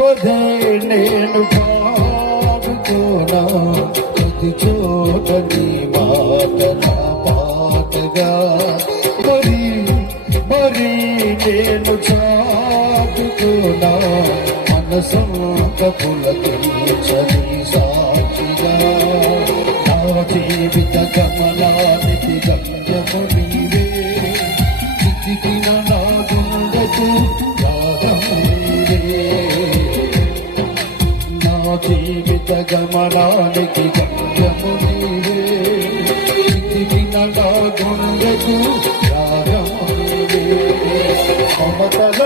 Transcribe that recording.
పదే నేను పాడుకోనా ప్రతి చోట నీ మాట నా పాటగా మరి మరి నేను చాటుకోనా మనసంత పులకించని సాక్షిగా నా జీవిత గమనానికి గమ్యము నీవే చితికిన నా గుండెకు రాగము నీవే నా జీవిత గమనానికి గమ్యము నీవే చితికిన నా గుండెకు రాగము నీవే మమతల